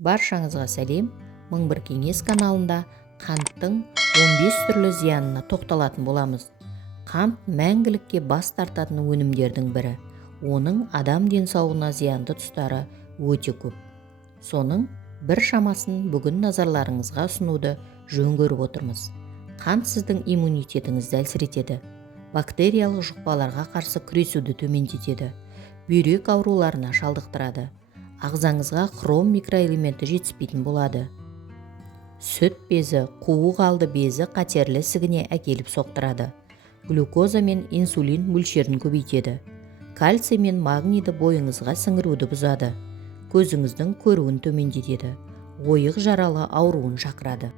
Баршаңызға сәлем. 1001 кеңес каналында қанттың 15 түрлі зиянына тоқталатын боламыз. Қант мәңгілікке бас тартатын өнімдердің бірі. Оның адам денсаулығына зиянды тұстары өте көп. Соның бір шамасын бүгін назарларыңызға ұсынуды жөн көріп отырмыз. Қант сіздің иммунитетіңізді әлсіретеді. Бактериялық жұқпаларға қарсы күресуді төмендетеді. Бүйрек ауруларына шалдықтырады. Ағзаңызға хром микроэлементі жетіспейтін болады. Сүт безі, қуық алды безі қатерлі ісігіне әкеліп соқтырады. Глюкоза мен инсулин мөлшерін көбейтеді. Кальций мен магнийді бойыңызға сіңіруді бұзады. Көзіңіздің көруін төмендетеді. Ойық жаралы ауруын шақырады.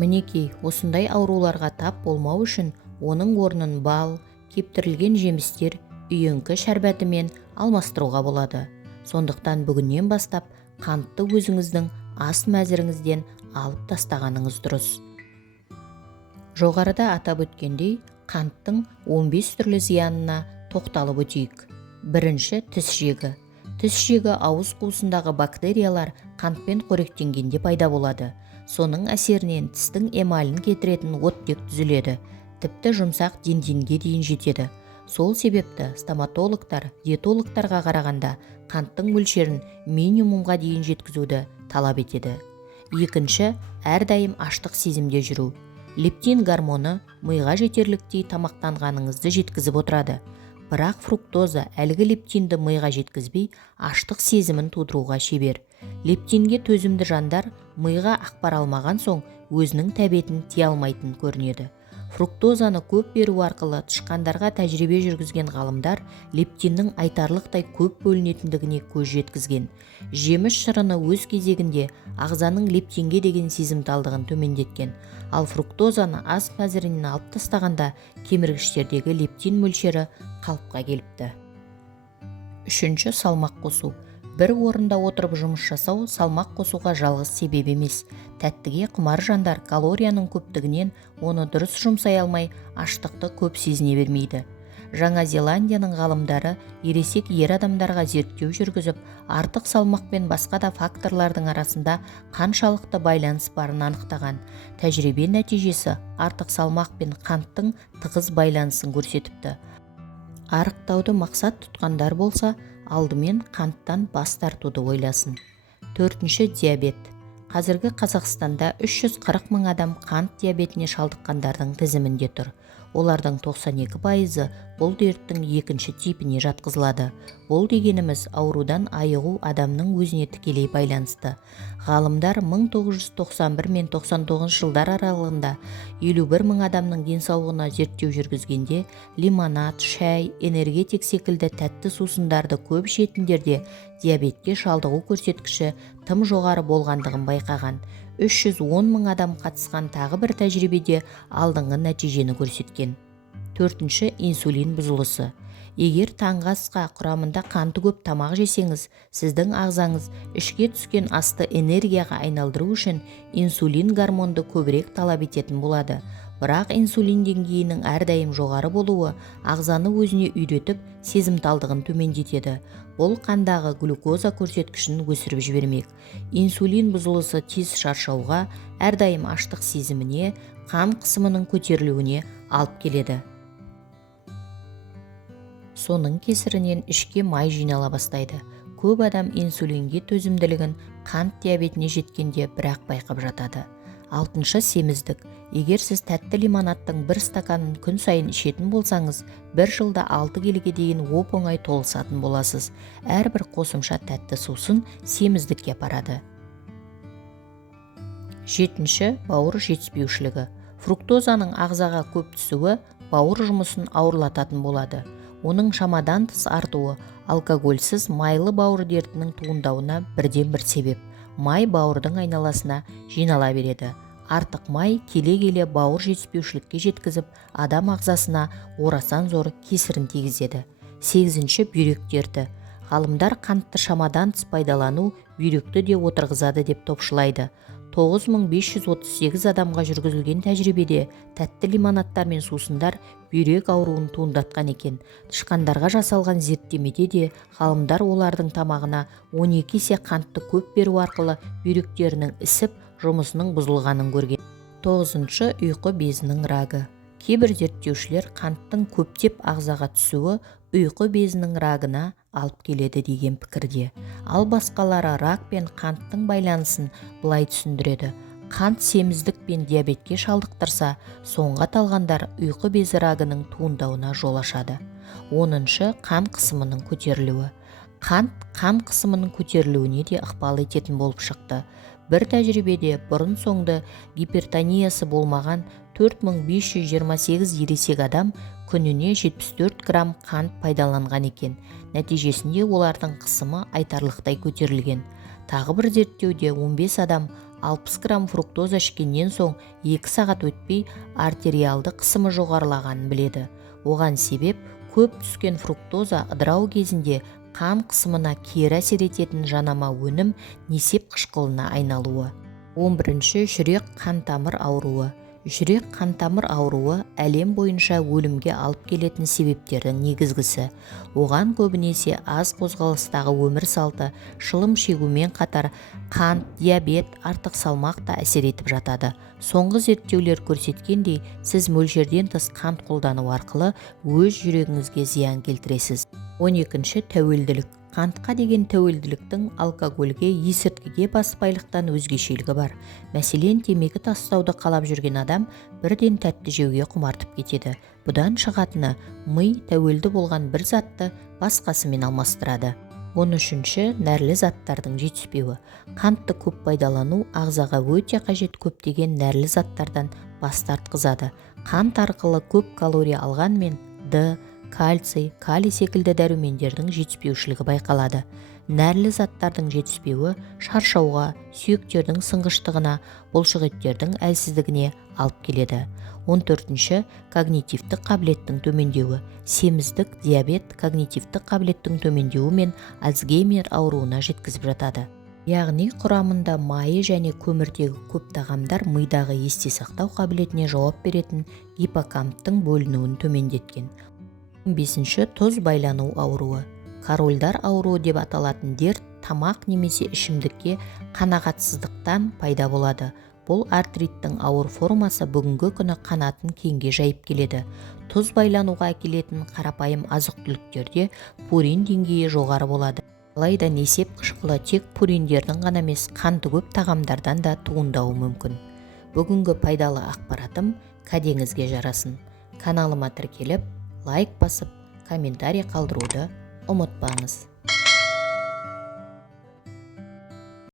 Мінекей, осындай ауруларға тап болмау үшін оның орнын бал, кептірілген жемістер, үйеңкі шәрбәтімен алмастыруға болады. Сондықтан бүгіннен бастап қантты өзіңіздің ас мәзіріңізден алып тастағаныңыз дұрыс. Жоғарыда атап өткендей, қанттың 15 түрлі зиянына тоқталып өтейік. Бірінші, тіс жегі. Тіс жегі ауыз қуысындағы бактериялар қантпен қоректенгенде пайда болады. Соның әсерінен тістің эмалін кетіретін оттек түзіледі, тіпті жұмсақ денденге дейін жетеді. Сол себепті стоматологтар диетологтарға қарағанда қанттың мөлшерін минимумға дейін жеткізуді талап етеді. Екінші, әрдайым аштық сезімде жүру. Лептин гормоны миға жетерліктей тамақтанғаныңызды жеткізіп отырады. Бірақ фруктоза әлгі лептинді миға жеткізбей, аштық сезімін тудыруға шебер. Лептинге төзімді жандар миға ақпар алмаған соң өзінің тәбетін тие алмайтын көрінеді. Фруктозаны көп беру арқылы тышқандарға тәжірибе жүргізген ғалымдар лептиннің айтарлықтай көп бөлінетіндігіне көз жеткізген. Жеміс шырыны өз кезегінде ағзаның лептинге деген сезімталдығын төмендеткен. Ал фруктозаны ас мәзірінен алып тастағанда кеміргіштердегі лептин мөлшері қалыпқа келіпті. Үшінші, салмақ қосу. Бір орында отырып жұмыс жасау салмақ қосуға жалғыз себеп емес. Тәттіге құмар жандар калорияның көптігінен оны дұрыс жұмсай алмай, аштықты көп сезіне бермейді. Жаңа Зеландияның ғалымдары ересек ер адамдарға зерттеу жүргізіп, артық салмақ пен басқа да факторлардың арасында қаншалықты байланыс барын анықтаған. Тәжірибе нәтижесі артық салмақ пен қанттың тығыз байланысын көрсетіпті. Арықтауды мақсат тұтқандар болса, алдымен қанттан бас тартуды ойласын. Төртінші, диабет. Қазіргі Қазақстанда 340 мың адам қант диабетіне шалдыққандардың тізімінде тұр. Олардың 92%-ы бұл дерттің екінші типіне жатқызылады. Бұл дегеніміз аурудан айығу адамның өзіне тікелей байланысты. Ғалымдар 1991 мен 99 жылдар аралығында 51 мың адамның денсаулығына зерттеу жүргізгенде лимонад, шай, энергетик секілді тәтті сусындарды көп ішетіндерде диабетке шалдығу көрсеткіші тым жоғары болғандығын байқаған. 310 мың адам қатысқан тағы бір тәжірибеде алдыңғы нәтижені көрсеткен. Төртінші, инсулин бұзылысы. Егер таңғы асқа құрамында қанты көп тамақ жесеңіз, сіздің ағзаңыз ішке түскен асты энергияға айналдыру үшін инсулин гормонды көбірек талап ететін болады. Бірақ инсулин деңгейінің әрдайым жоғары болуы ағзаны өзіне үйретіп, сезімталдығын төмендетеді. Бұл қандағы глюкоза көрсеткішін өсіріп жібермек. Инсулин бұзылысы тез шаршауға, әрдайым аштық сезіміне, қан қысымының көтерілуіне алып келеді. Соның кесірінен ішке май жинала бастайды. Көп адам инсулинге төзімділігін қант диабетіне жеткенде бірақ байқап жатады. Алтыншы, семіздік. Егер сіз тәтті лимонадтың бір стаканын күн сайын ішетін болсаңыз, бір жылда 6 келіге дейін оп-оңай толысатын боласыз. Әрбір қосымша тәтті сусын семіздікке апарады. Жетінші, бауыр жетіспеушілігі. Фруктозаның ағзаға көп түсуі бауыр жұмысын ауырлататын болады. Оның шамадан тыс артуы алкогольсіз майлы бауыр дертінің туындауына бірден бір себеп. Май бауырдың айналасына жинала береді. Артық май келе-келе бауыр жетіспеушілікке жеткізіп, адам ағзасына орасан зор кесірін тигізеді. Сегізінші, бүйрек дерті. Ғалымдар қантты шамадан тыс пайдалану бүйректі де отырғызады деп топшылайды. 9538 адамға жүргізілген тәжірибеде тәтті лимонадтар мен сусындар бүйрек ауруын туындатқан екен. Тышқандарға жасалған зерттемеде де ғалымдар олардың тамағына 12 есе қантты көп беру арқылы бүйректерінің ісіп, жұмысының бұзылғанын көрген. 9. Ұйқы безінің рагы. Кейбір зерттеушілер қанттың көптеп ағзаға түсуі ұйқы безінің рагына алып келеді деген пікірде. Ал басқалары рак пен қанттың байланысын былай түсіндіреді. Қант семіздік пен диабетке шалдықтырса, соңға талғандар ұйқы безі рагының туындауына жол ашады. 10. Қан қысымының көтерілуі. Қант қан қысымының көтерілуіне де ықпал ететін болып шықты. Бір тәжірибеде бұрын-соңды гипертониясы болмаған 4528 ересек адам күніне 74 грамм қант пайдаланған екен. Нәтижесінде олардың қысымы айтарлықтай көтерілген. Тағы бір зерттеуде 15 адам 60 грамм фруктоза ішкеннен соң 2 сағат өтпей артериалды қысымы жоғарылағанын біледі. Оған себеп көп түскен фруктоза ыдырау кезінде қан қысымына кері әсер ететін жанама өнім несеп қышқылына айналуы. 11. Жүрек қан-тамыр ауруы. Жүрек қан-тамыр ауруы әлем бойынша өлімге алып келетін себептердің негізгісі. Оған көбінесе аз қозғалыстағы өмір салты, шылым шегумен қатар қант, диабет, артық салмақ та әсер етіп жатады. Соңғы зерттеулер көрсеткендей, сіз мөлшерден тыс қант қолдану арқылы өз жүрегіңізге зиян келтіресіз. 12. Тәуелділік. Қантқа деген тәуелділіктің алкогольге, есірткіге баспайлықтан өзгешелігі бар. Мәселен, темекі тастауды қалап жүрген адам бірден тәтті жеуге құмартып кетеді. Бұдан шығатыны ми тәуелді болған бір затты басқасымен алмастырады. 13. Нәрлі заттардың жетіспеуі. Қантты көп пайдалану ағзаға өте қажет көптеген нәрлі заттардан бас тартқызады. Қант арқылы көп калория алғанмен Д, кальций, калий секілді дәрумендердің жетіспеушілігі байқалады. Нәрлі заттардың жетіспеуі шаршауға, сүйектердің сынғыштығына, бұлшықеттердің әлсіздігіне алып келеді. 14. Когнитивтік қабілеттің төмендеуі. Семіздік, диабет, когнитивтік қабілеттің төмендеуі мен Альцгеймер ауруына жеткізіп жатады. Яғни құрамында майы және көміртегі көп тағамдар мидағы есте сақтау қабілетіне жауап беретін гиппокамптың бөлінуін төмендеткен. 15. Тұз байлану ауруы. Корольдар ауруы деп аталатын дерт тамақ немесе ішімдікке қанағатсыздықтан пайда болады. Бұл артриттің ауыр формасы бүгінгі күні қанатын кеңге жайып келеді. Тұз байлануға әкелетін қарапайым азық-түліктерде пурин деңгейі жоғары болады. Алайда несеп қышқылы тек пуриндердің ғана емес, қанты көп тағамдардан да туындауы мүмкін. Бүгінгі пайдалы ақпаратым кәдеңізге жарасын. Каналыма тіркеліп, лайк басып, комментарий қалдыруды ұмытпаңыз.